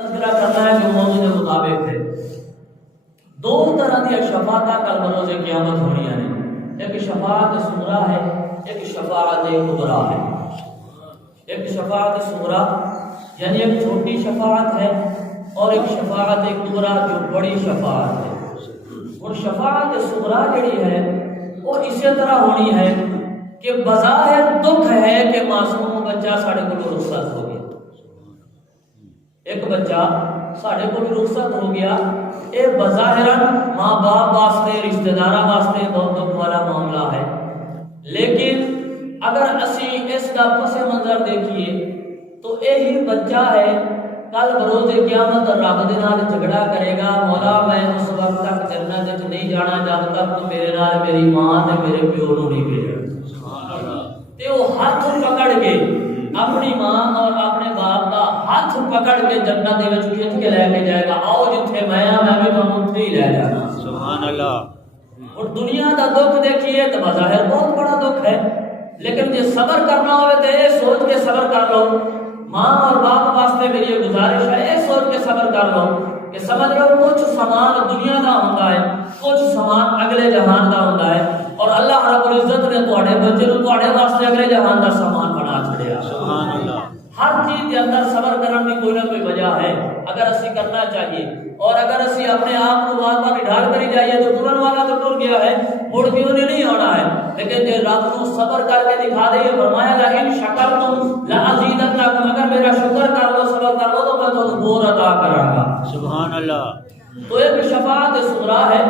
تذکرہ کرنا ہے جو موضوع کے مطابق ہے۔ دو طرح کی شفاعت کل بروز قیامت ہونی ہے، ایک شفاعت صغریٰ ہے، ایک شفاعت کبریٰ ہے۔ ایک شفاعت صغریٰ یعنی ایک چھوٹی شفاعت ہے، اور ایک شفاعت کبریٰ جو بڑی شفاعت ہے۔ اور شفاعت صغریٰ جڑی ہے وہ اسی طرح ہونی ہے کہ بظاہر دکھ ہے کہ معصوم بچہ ساڑھے کو رخصت ہو گیا، ایک بچہ ساڑھے کو بھی رخصت ہو گیا، اے بظاہراً ماں باپ واسطے رشتہ داراں واسطے بہت دکھ والا معاملہ ہے، لیکن اگر اسی اس کا پس منظر دیکھیے تو یہی بچہ ہے کل بروز قیامت رب دے نال جھگڑا کرے گا، مولا میں اس وقت تک جنت وچ نہیں جانا جب تک تو میرے نال میری ماں تے میرے پیو نوں نہیں بھیجنا۔ تے وہ ہاتھ پکڑ کے اپنی ماں اور اپنے باپ کا ہاتھ پکڑ کے جنت دے وچ کھچ کے لے کے جائے گا، آؤ جتھے میں بھی تمہیں اتھے ہی لے جانا۔ سبحان اللہ۔ اور دنیا دا دکھ دیکھیے تو بظاہر بہت بڑا دکھ ہے، لیکن جے صبر کرنا ہوئے تو یہ سوچ کے صبر کر لو، ماں اور باپ واسطے میری یہ گزارش ہے، یہ سوچ کے صبر کر لو کہ سمجھ لو کچھ سامان دنیا دا ہوتا ہے، کچھ سامان اگلے جہان دا ہوتا ہے، اور اللہ رب العزت نے تواڈے بچے نوں تواڈے واسطے اگلے جہان دا سامان بنا چھڑیا۔ سبحان اللہ۔ ہر چیز کے اندر صبر کرنے کی کوئی نہ کوئی وجہ ہے، اگر اسی کرنا چاہیے، اور اگر اسی اپنے آپ کو بار بار ڈھال کری جائیے تو ٹرن والا تو ٹر گیا ہے، مڑ کے انہیں نہیں آنا ہے، لیکن جب رب کو صبر کر کے دکھا دے، فرمایا لئن شکرتم لازیدنکم، اگر میرا شکر کر لو صبر کر لو تو میں تمہیں اور عطا کراں گا۔ سبحان اللہ۔ تو ایک شفاعت صغریٰ ہے،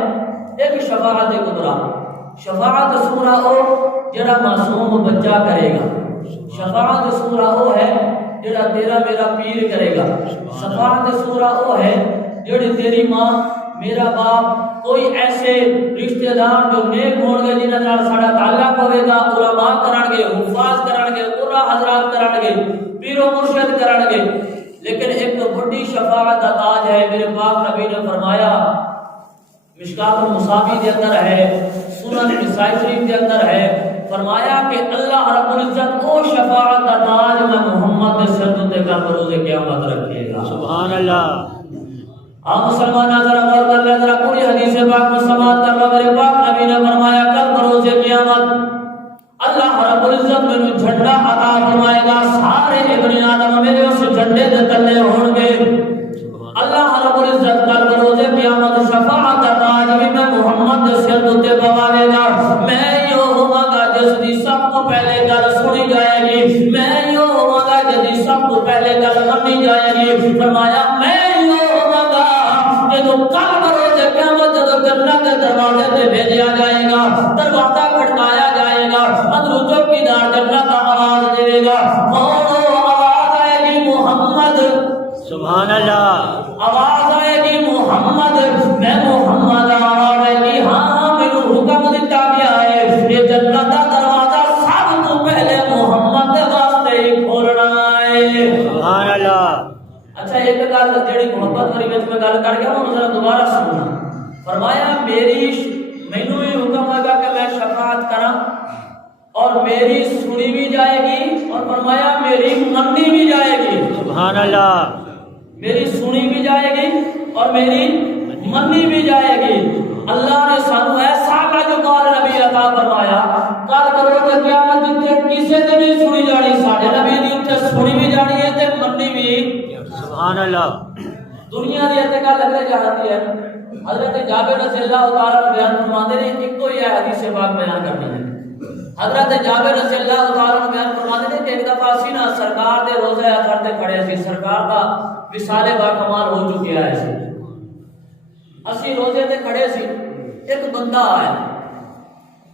ایک شفاعت کبریٰ۔ شفاعت صغریٰ وہ جڑا معصوم بچہ کرے گا، شفاعت صغریٰ وہ ہے جڑا تیرا میرا پیر کرے گا، شفاعت صغریٰ وہ ہے جڑی تیری ماں میرا باپ کوئی ایسے رشتہ دار جو نیک ہون گے جنہاں نال ساڈا تعلق ہوے گا، علماء کرن گے، حفاظ کرن گے، قرآن حضرات کرن گے، پیر و مرشد کرن گے۔ لیکن ایک بڑی شفاعت کا تاج ہے، میرے پاک نبی نے فرمایا، مشکات المصابیح کے اندر ہے، سنن نسائی شریف کے اندر ہے، فرمایا کہ اللہ رب العزت وہ شفاعت کا تاج میں محمد کے سر تے کل بروز قیامت رکھے گا۔ سبحان اللہ۔ آپ مسلمان ذرا غور کر لیں، ذرا پوری حدیث پاک میں سماعت کر لو، میرے پاک نبی نے فرمایا کل بروز قیامت اللہ رب العزت میں جھنڈا عطا فرمائے گا، سارے ابن آدم میرے اس جھنڈے دے تلے ہون گے۔ اللہ رب العزت کل بروز قیامت شفاعت کا تاج بھی میں محمد دے سر تے پواوے گا۔ میں یو ہوواں گا جس دی سب تو پہلے گل سنی جائے گی، میں یو ہوواں گا جس دی سب تو پہلے گل منی جائے گی۔ فرمایا میں یو ہوواں گا جدوں کل بروز قیامت جدوں جنت کے دروازے تے بھیجا جائے گا، دروازہ کھٹکایا جائے گا، اندروں چوکیدار جنت کا آواز دے گا، کون آواز آئے گی؟ محمد۔ سبحان اللہ۔ آواز آئے گی محمد، میں محمد، آواز آئے گی ہاں مینوں حکم دتا گیا ہے یہ جنت کا دروازہ سب تو پہلے محمد دے واسطے ہی کھولنا ہے۔ سبحان اللہ۔ اچھا ایک گل جڑی محبت والی وچ میں گل کر گیا وہ ذرا دوبارہ سننا۔ فرمایا مینوں یہ حکم ہے کہ میں شفاعت کراں اور میری سنی بھی جائے گی، اور فرمایا میری منی بھی جائے گی۔ سبحان اللہ۔ میری سنی بھی جائے گی اور میری منی بھی جائے گی۔ اللہ نے سانو ایسا قال نبی عطا فرمایا، کل بروز قیامت تے کسے دی بھی سنی جانی، ساڈے نبی دی تے سنی بھی جانی ہے تے منی بھی۔ سبحان اللہ۔ دنیا دی تے گل اگلے جہان دی ہے۔ حضرت جابر رضی اللہ تعالی عنہ بیان فرماتے ہیں، ایک ہی حدیث پاک بیان کرنی ہے۔ حضرت جابر رضی اللہ تعالی عنہ بیان فرماتے ہیں کہ ایک دفعہ اسی نا سرکار دے روزہ اثر تے کھڑے سی، سرکار دا وصال با کمال ہو چکیا ہے سی، اسی روزے تے کھڑے سی، ایک بندہ آیا،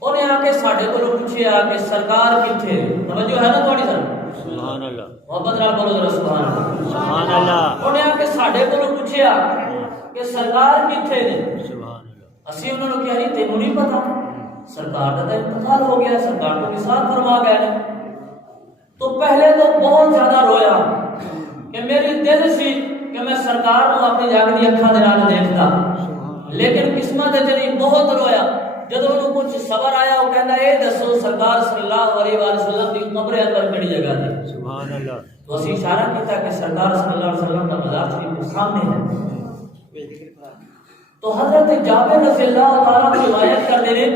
انہیں آ کے ساڈے کولوں پوچھیا کہ سرکار کتھے؟ توجہ ہے نا تھوڑی سر؟ سبحان اللہ۔ محبت نال بولو ذرا سبحان اللہ۔ سبحان اللہ۔ انہیں آ کے ساڈے کولوں پوچھیا کہ سرکار کتھے نے؟ سبحان اللہ۔ اسی انہوں نے کہا تینوں نہیں پتا؟ سرکار کا انتقال ہو گیا، سرکار کو وصال فرما گئے۔ تو پہلے تو بہت زیادہ رویا کہ میری دل سی کہ میں سرکار کو اپنی جاگدی اکھاں دے نال دیکھدا، لیکن قسمت جڑی بہت رویا۔ جدوں انہوں کچھ صبر آیا وہ کہندا اے دسو سرکار صلی اللہ علیہ وسلم دی قبر اندر کیڑی جگہ تے؟ سبحان اللہ۔ تو اسی اشارہ کیتا کہ سرکار صلی اللہ علیہ وسلم کا مزار شریف سامنے ہے۔ تو حضرت جابر رضی اللہ تعالیٰ کی روایت کر دے رہے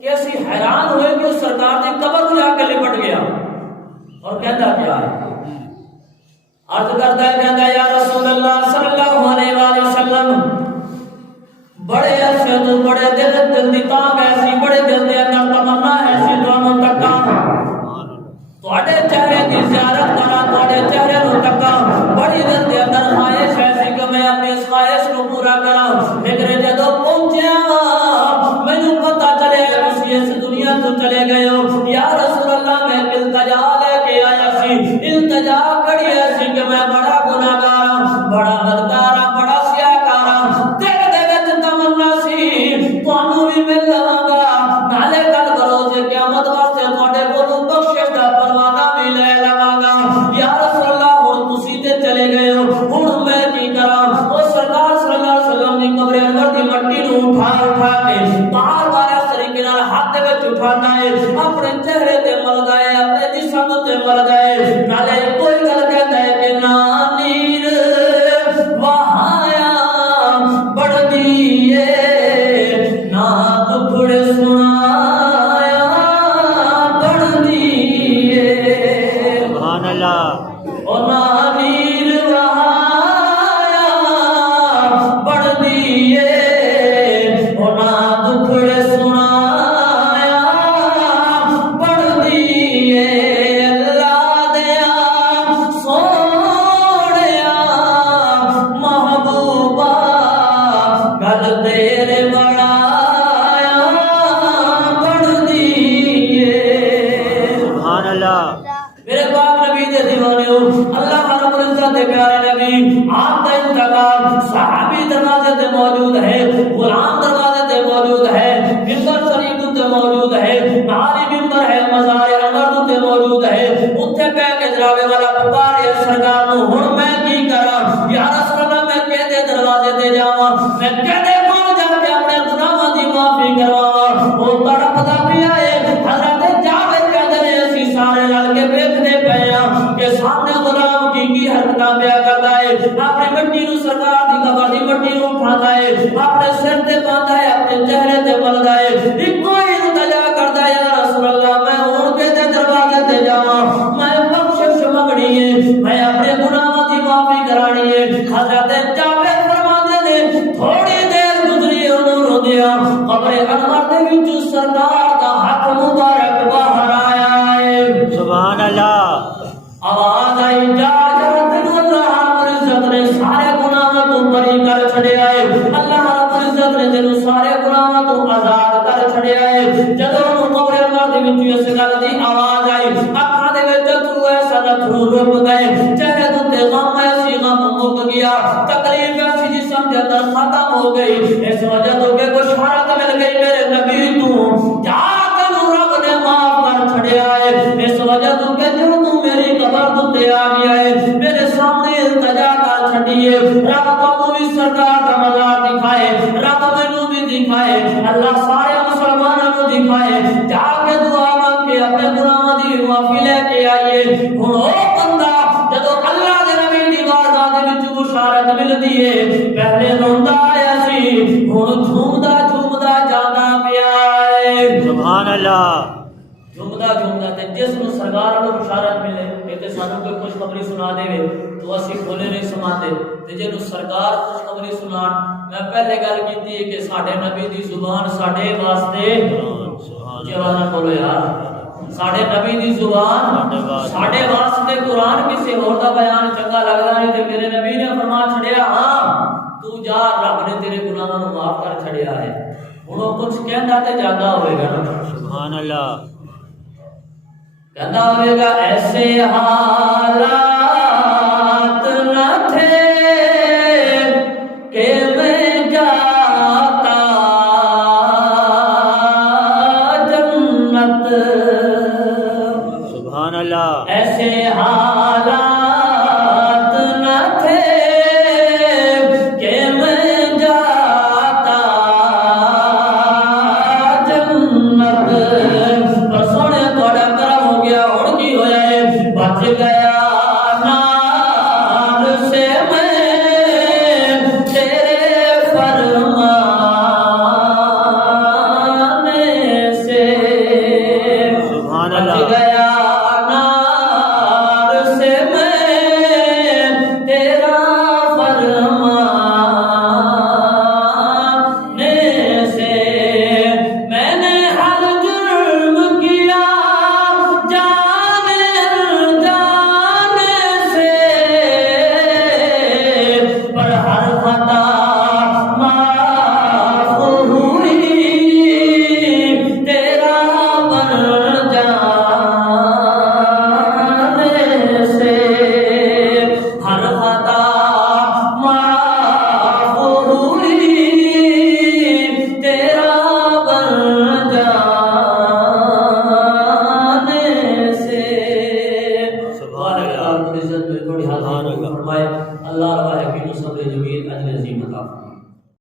کہ اسی حیران ہوئے کہ اس سرکار نے قبر کو جا کے لپٹ گیا اور کہتا کیا ہے، عرض کرتا ہے، کہتا ہے یا رسول اللہ صلی اللہ علیہ وآلہ وسلم، بڑے عرصے تو بڑے دل دی تانگ ایسی، بڑے دل دے اندر تمنا ایسی دونوں تکا تواڈے چہرے دی زیارت کرا، تواڈے چہرے نو تکا، بڑی دل دے اندر خواہش ایسی کہ میں اپنی اس خواہش کو پورا کراں، لیکن جدوں پہنچیا مینوں پتہ چلے تسی اس دنیا تو چلے گئے ہو۔ یا رسول اللہ میں التجا لے کے آیا سی، التجا کڑی ایسی کہ میں بڑا گناہگار ہاں، بڑا بدکار ہاں، بڑا سیاہکار ہاں، دل دے وچ تمنا سی تانوں بھی مل لواں گا، نالے کل بروز قیامت واسطے تواڈے کولوں بخشش دا پروانہ بھی لے لواں گا۔ یا رسول اللہ ہن تسی تے چلے گئے ہو، ہن میں کی کراں؟ او سرکار صلی اللہ علیہ وسلم دی قبر انور دی مٹی نو اٹھا اٹھا کے بار بار اس طریقے نال ہاتھ دے وچ اٹھانا ہے، اپنے چہرے تے ملدا ہے، اپنے جسم تے ملدا ہے، نالے کوئی گل کہتا ہے کہ نا نیر وہایا بڑھدی ہے، نا دکھڑ سنایا بڑھدی ہے، سبحان اللہ اور نا نیر وہایا بڑھدی ہے، اور نا دکھڑ سنایا بڑھدی ہے، اللہ دیا سونیا محبوبہ گل تیرے بڑایا بڑھدی ہے۔ سبحان اللہ میرے پاک نبی دے دیوانیو، اللہ رب العزت دے پیارے نبی، آپ کا انتقال صحابی دروازے تے موجود ہے، غلام دروازے تے موجود ہے، ممبر شریف تے موجود ہے، ناری ممبر ہے، مزار انور تے موجود ہے، اتھے پہ کے جناب والا پکارے سرکار نو، ہن میں کی کراں؟ یا رسول اللہ میں کہدے دروازے تے جاواں، میں کہدے کون جا کے اپنے گناہاں دی معافی کرواواں؟ او تڑپدا پیا ہے، حضرت جابر کہندے نے اسی سارے رل کے ویکھدے پئے ہاں کہ سامنے غلام کی حرکتاں پیا کردا ہے، اپنی مٹی نو سرکار دی قبر دی مٹی نو اٹھاتا ہے، اپنے سر تے پاندا ہے، اپنے چہرے تے ملدا ہے، اکو ہی التجا کردا ہے، یا رسول اللہ میں ہن کہدے دروازے تے جاواں، میں بخشش منگنی ہے، میں اپنے گناہاں دی معافی کرانی ہے۔ حضرت جابر فرماندے نے تھوڑی دیر گزری انہوں روندیا قبر انور دے وچ سرکار دا ہاتھ مبارک باہر آیا ہے، سبحان اللہ آواز آئی جا اللہ رب العزت نے سارے گناہاں تو بری کر چھڑیا ہے، اللہ رب العزت نے جنوں سارے گناہاں تو آزاد کر چھڑیا ہے۔ جدوں قبر انور دے وچ اس گل دی آواز آئی، اکھاں دے وچ تھرو ایسا تھرو رک گئے، چہرے تے غم ایسی غم مک گیا، تکلیف ایسی جسم کے اندر ختم ہو گئی، اس وجہ تو کہ بشارت مل گئی میرے نبی تو جا تینوں رب نے معاف کر چھڑیا ہے، اس وجہ تو کہ جو تو میری قبر تے آ گیا ہے، میرے سامنے التجا کر چھڑیے، رب کو بھی سرکار کا مزار دکھائے، رب مینوں بھی دکھائے، اللہ سارے مسلمانوں کو دکھائے، جا کے دعا مانگ کے اپنے گناہاں دی معافی لے کے آئیے۔ ہن او بندہ جدوں اللہ دے نبی دی بارگاہ دے وچ بشارت ملدی ہے، پہلے روندا آیا سی، ہن جھومدا جھومدا جانا پیا ہے، سبحان اللہ جھومدا جھومدا تے جس نو سرکار نو بشارت ملے تے سانو کوئی خوشخبری سنا دے تو اسی کھولے نہیں سماتے، تے جنوں سرکار خوشخبری سنان، میں پہلے گل کیتی ہے کہ ساڈے نبی دی زبان ساڈے واسطے جوانا بولو یار، ساڈے نبی دی زبان ساڈے واسطے قرآن کسی اور دا بیان چنگا لگدا نہیں، تے میرے نبی نے فرما چھڑیا ہاں تو جا، رب نے تیرے گناہاں نو معاف کر چھڑیا ہے، ہن او کچھ کہندا تے جانا ہوئے گا نا، سبحان اللہ کہندا ہوئے گا ایسے حالات نہ تھے کہ میں جاتا جنت، سبحان اللہ ایسے حالات نہ تھے کہ میں جاتا جنت، پر سونے تھوڑا کرم ہو گیا، اڑ کی ہویا ہے، بچ گیا صبر جمیل اجر عظیم عطا فرمائے۔